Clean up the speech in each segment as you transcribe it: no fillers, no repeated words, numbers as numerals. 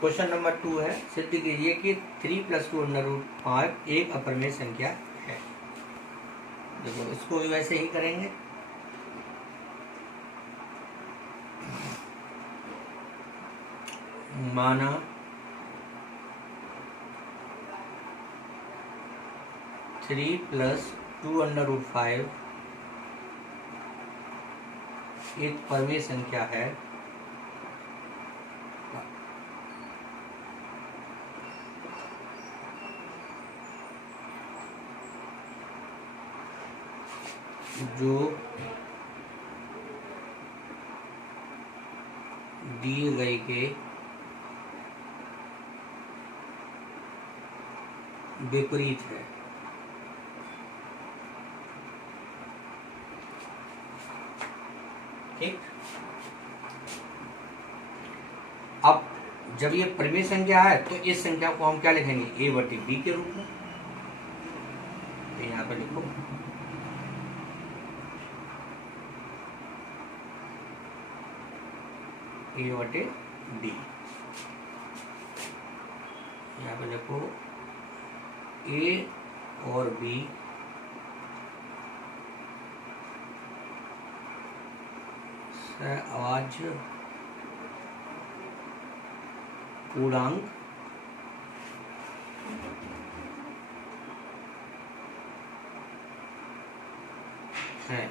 Question number 2 है, सिद्ध कीजिए कि 3 + 2 अंडर रूट 5 एक अपरिमेय संख्या है। देखो इसको भी वैसे ही करेंगे। माना 3 + 2 अंडर रूट 5 एक परिमेय संख्या है। जो दिए गए के विपरीत है। ठीक, अब जब ये परिमेय संख्या है तो इस संख्या को हम क्या लिखेंगे, a/b के रूप में। तो यहाँ पर लिखो a/b, यहाँ पे लिखो a और b सहअभाज्य पूर्णांक है।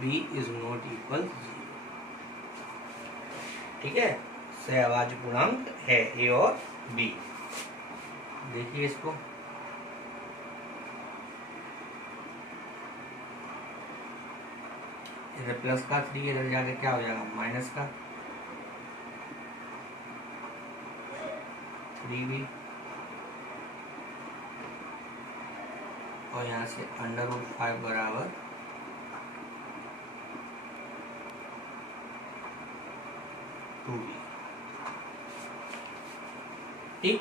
b is not equal 0। ठीक है, सहअभाज्य पूर्णांक है a और b। देखिए इसको, इधर प्लस का 3 इधर जाकर क्या हो जाएगा, माइनस का 3b, और यहाँ से अंडर रूट 5 बराबर 2b। ठीक,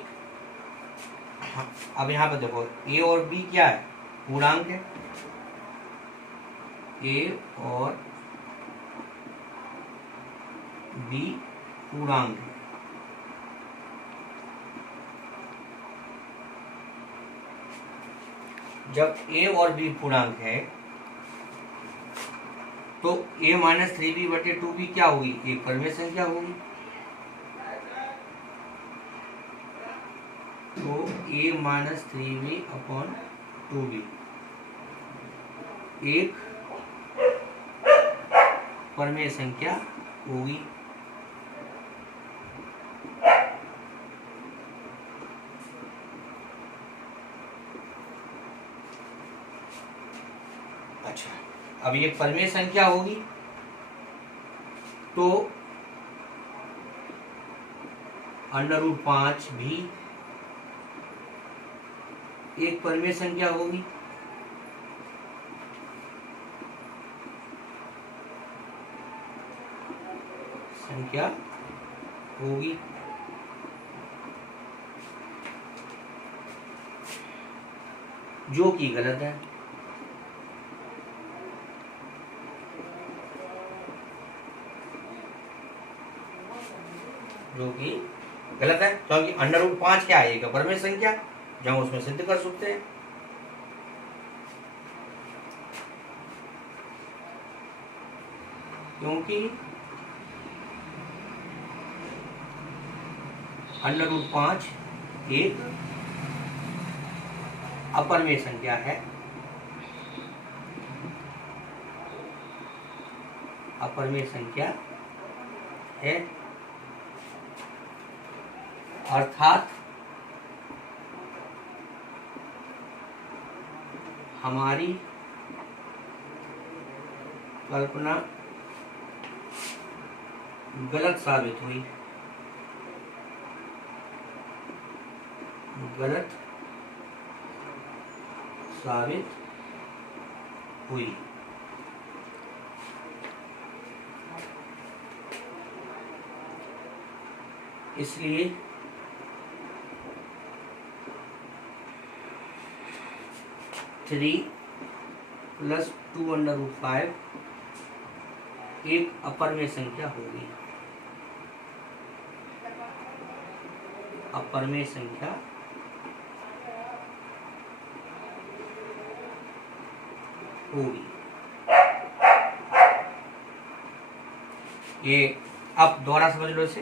अब यहाँ पर देखो a और b क्या है, पूर्णांक है। a और b पूर्णांक है। जब a और b पूर्णांक है तो a - 3b/2b क्या होगी, एक परिमेय संख्या होगी। तो a - 3b/2b एक परिमेय संख्या होगी। अच्छा, अब ये परिमेय संख्या होगी तो अंडर रूट 5 भी एक परिमेय संख्या होगी। जो कि गलत है। जो कि गलत है क्योंकि अंडर रूट 5 क्या है, एक अपरिमेय संख्या, जो हम उसमें सिद्ध कर सकते हैं। क्योंकि अंडर रूट 5 एक अपरिमेय संख्या है। अपरिमेय संख्या है, अर्थात हमारी कल्पना गलत साबित हुई। गलत साबित हुई। इसलिए थ्री प्लस 2 अंडर रूट 5 एक अपरिमेय संख्या होगी। अपरिमेय संख्या होगी। ये अब दोबारा समझ लो इसे।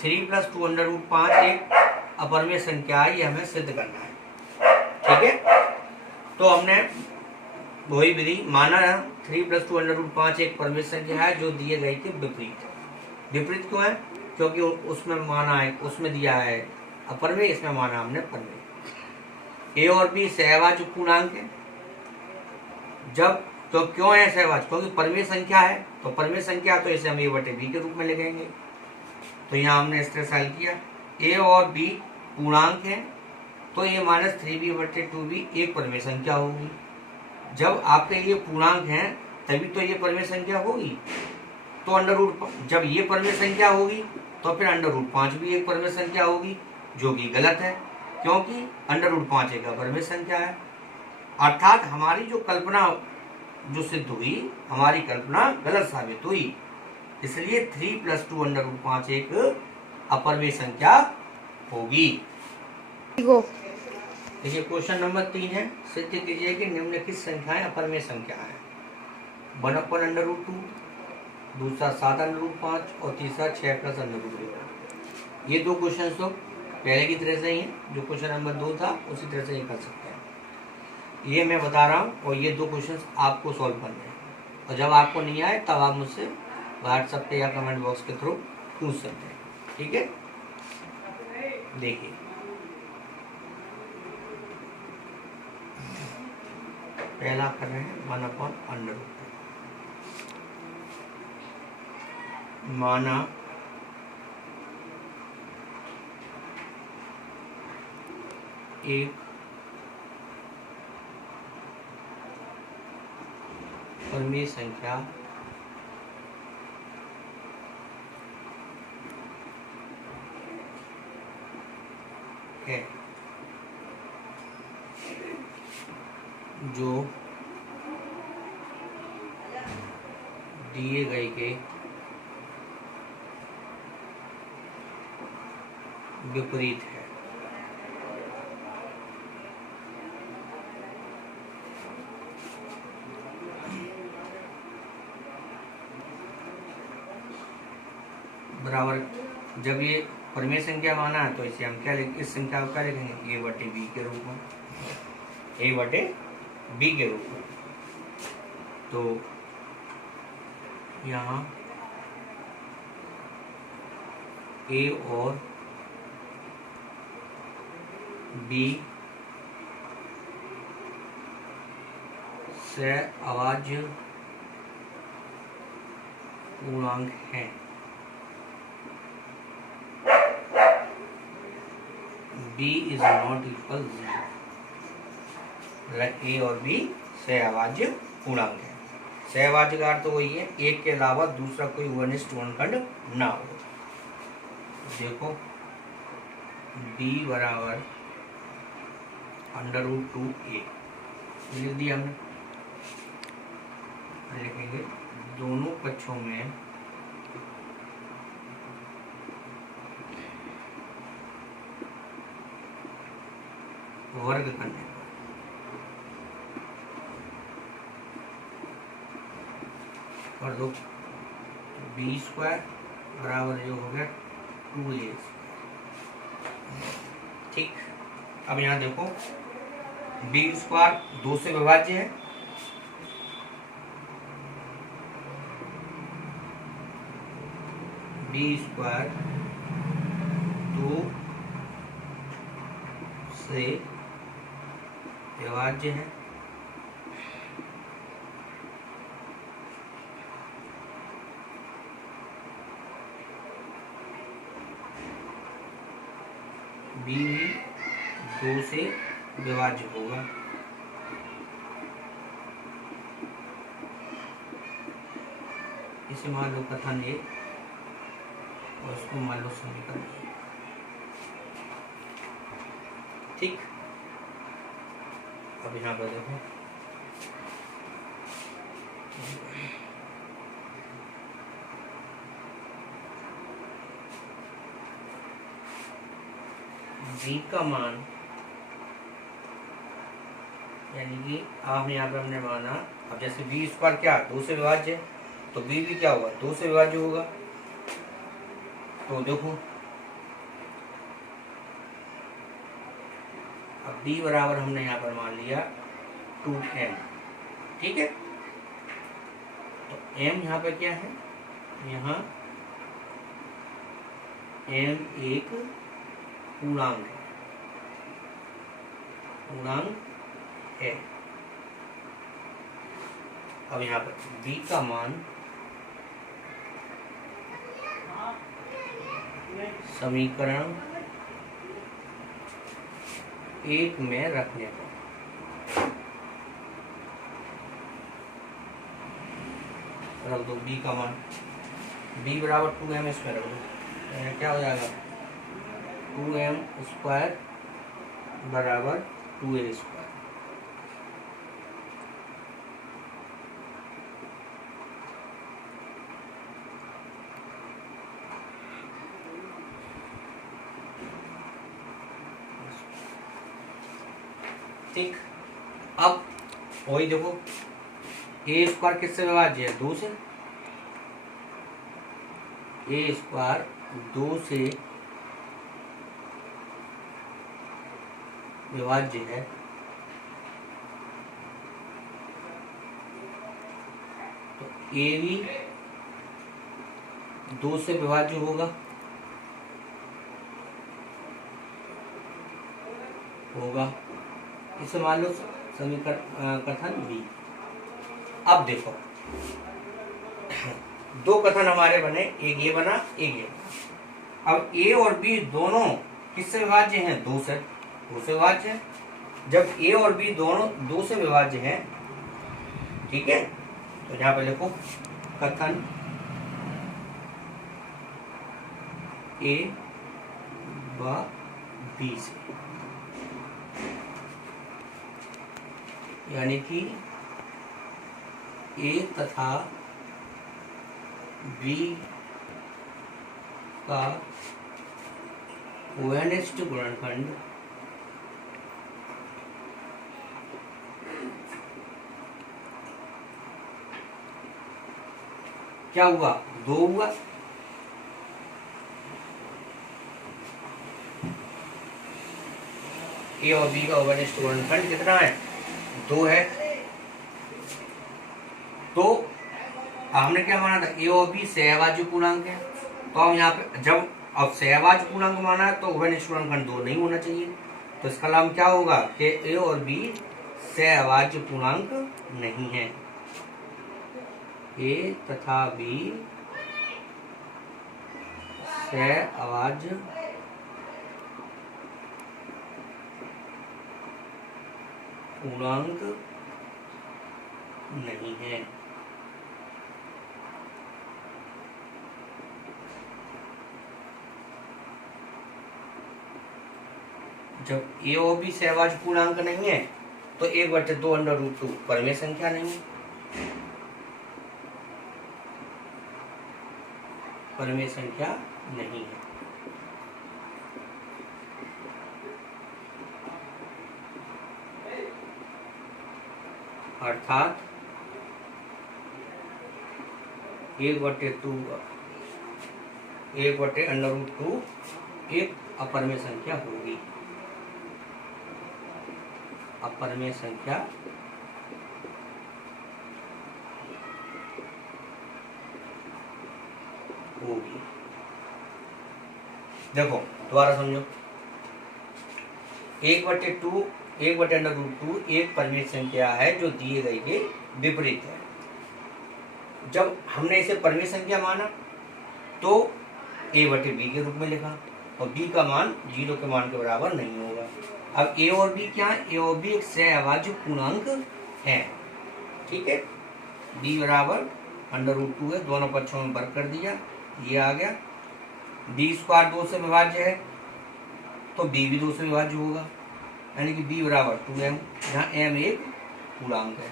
3 + 2√5 एक अपरिमेय संख्या है, ये हमें सिद्ध करना है। ठीक है, तो हमने वही विधि माना 3 + 2√5 एक परिमेय संख्या है जो दिए गए के विपरीत है। विपरीत क्यों है? क्योंकि उसमें माना है, उसमें दिया है अपरिमेय, इसमें माना हमने परिमेय। ए और बी सहभाज्य पूर्णांक है। जब तो क्यों है सहभाज्य? क्योंकि परिमेय संख्या है, तो परिमेय संख्या तो इसे हम a/b के रूप में लिखेंगे। तो यहाँ हमने इस तरह हल किया, ए और बी पूर्णांक है, तो a - 3b/2b एक परिमेय संख्या होगी। जब आपके लिए पूर्णांक है तभी तो ये परिमेय संख्या होगी। तो जब ये परिमेय संख्या होगी तो फिर √5 भी एक परिमेय संख्या होगी, जो कि गलत है, क्योंकि √5 एक अपरिमेय संख्या है। अर्थात हमारी जो कल्पना जो सिद्ध हुई, हमारी कल्पना गलत साबित हुई। इसलिए 3 + 2√5 एक अपरिमेय संख्या होगी। देखिए क्वेश्चन नंबर 3 है, सिद्ध कीजिए कि निम्नलिखित संख्याएं अपरिमेय संख्या है। 1/√2, दूसरा 7/5 और तीसरा 6 + √2। ये दो क्वेश्चन तो पहले की तरह से ही है, जो क्वेश्चन नंबर 2 था उसी तरह से ये कर सकते हैं। ये मैं बता रहा हूँ और ये दो क्वेश्चन आपको सॉल्व करने हैं, और जब आपको नहीं आए तब आप मुझसे व्हाट्सएप पे या कमेंट बॉक्स के थ्रू पूछ सकते हैं। ठीक है, देखिए पहला कर रहे हैं 1/√2। माना एक परिमेय संख्या है जो दिए गए के विपरीत है। बराबर, जब ये परिमेय संख्या माना है तो इसे हम क्या इस संख्या को क्या लिखेंगे? a/b के रूप में, a/b के रूप में। तो यहाँ a और b सहअभाज्य पूर्णांक हैं। b ≠ 0। a और b सहअभाज्य पूर्णांक है। सहअभाज्य का अर्थ तो वही है, एक के अलावा दूसरा कोई वनिष्ठ वर्णखंड ना हो। देखो b = √2a लिख दिया हमने। लिखेंगे दोनों पक्षों में वर्ग करने पर दो, b² बराबर जो हो गया 2a। ठीक, अब यहाँ देखो b² 2 से विभाज्य है, b² 2 से विभाज्य है। b भी 2 से विभाज्य होगा। इसे मान लो कथन A और इसको मान लो समीकरण A। ठीक, अब यहाँ पर देखो बी का मान, यानी कि आपने यहाँ पे हमने माना, अब जैसे बी स्क्वायर क्या 2 से विभाज्य है, तो बी भी क्या होगा 2 से विभाज्य होगा। तो देखो अब बी बराबर हमने यहाँ पर मान लिया 2m, ठीक है। तो m यहाँ पे क्या है, यहाँ m एक पूर्णांक है। अब यहाँ पर b का मान समीकरण 1 में रखने पर रख दो b का मान, b बराबर 2m इसमें रख दो, क्या हो जाएगा 2m स्क्वायर बराबर 2a स्क्वायर। ठीक, अब वही देखो ए स्क्वायर किससे विभाज्य है 2 से, ए स्क्वायर 2 से विभाज्य है, तो ए भी 2 से विभाज्य होगा, इसे मान लो समीकरण कथन बी। अब देखो दो कथन हमारे बने, एक ये बना एक ये बना। अब ए और बी दोनों किससे विभाज्य हैं 2 से विभाज्य है। जब ए और बी दोनों 2 से विभाज्य हैं, ठीक है, तो यहाँ पे लिखो कथन ए व बी से, यानी कि ए तथा बी का कोएफिशिएंट गुणनखंड क्या हुआ 2 हुआ। ए और बी का कोएफिशिएंट गुणनखंड कितना है 2 है। तो हमने क्या माना था ए और बी सहभाज्य पूर्णांक है, तो हम यहाँ पे जब अब सहभाज्य पूर्णांक माना है तो कोएफिशिएंट गुणनखंड 2 नहीं होना चाहिए, तो इसका नाम क्या होगा कि ए और बी सहभाज्य पूर्णांक नहीं है। ए तथा बी सहभाज्य पूर्णांक नहीं है। जब ए और बी सहभाज्य पूर्णांक नहीं है तो 1/2 परमेय संख्या नहीं है, परमेय संख्या नहीं है। अर्थात 1/2 एक अपरमेय संख्या होगी, अपरमेय संख्या होगी। देखो दोबारा समझो, 1/2 एक परमेय संख्या है जो दिए गए के विपरीत है। जब हमने इसे परमेय संख्या माना तो a/b के रूप में लिखा और b का मान 0 के मान के बराबर नहीं होगा। अब a और b क्या है, a और b एक सहभाज्य पूर्णांक है, ठीक है। b बराबर √2 है, दोनों पक्षों में वर्ग कर दिया, ये आ गया। b स्क्वायर 2 से विभाज्य है तो b भी 2 से विभाज्य होगा, यानी कि b बराबर 2m, जहाँ m एक पूर्णांक है।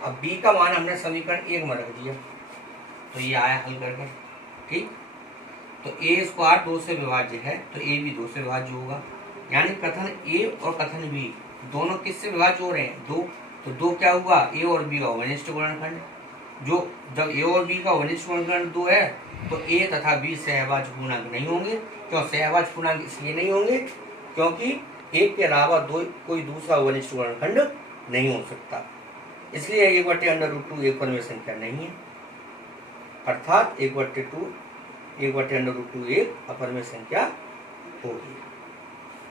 अब b का मान हमने समीकरण 1 में रख दिया, तो ये आया हल करके, ठीक। तो ए स्क्वायर 2 से विभाज्य है, तो ए भी 2 से विभाज्य होगा। यानी कथन ए और कथन बी दोनों किससे विभाज्य हो रहे हैं? 2। तो 2 क्या हुआ? ए और बी का वनिष्ठ गुणनखंड। जो जब ए और बी का वनिष्ठ गुणनखंड 2 है तो ए तथा बी सहभाज्य पूर्णांक नहीं होंगे। क्यों सहभाज्य पूर्णांक इसलिए नहीं होंगे? क्योंकि एक के अलावा कोई दूसरा वनिष्ठ गुणनखंड नहीं हो सकता, इसलिए 1/√2 एक परमेय संख्या नहीं है, अर्थात 1/√2 एक अपरमेय संख्या होगी।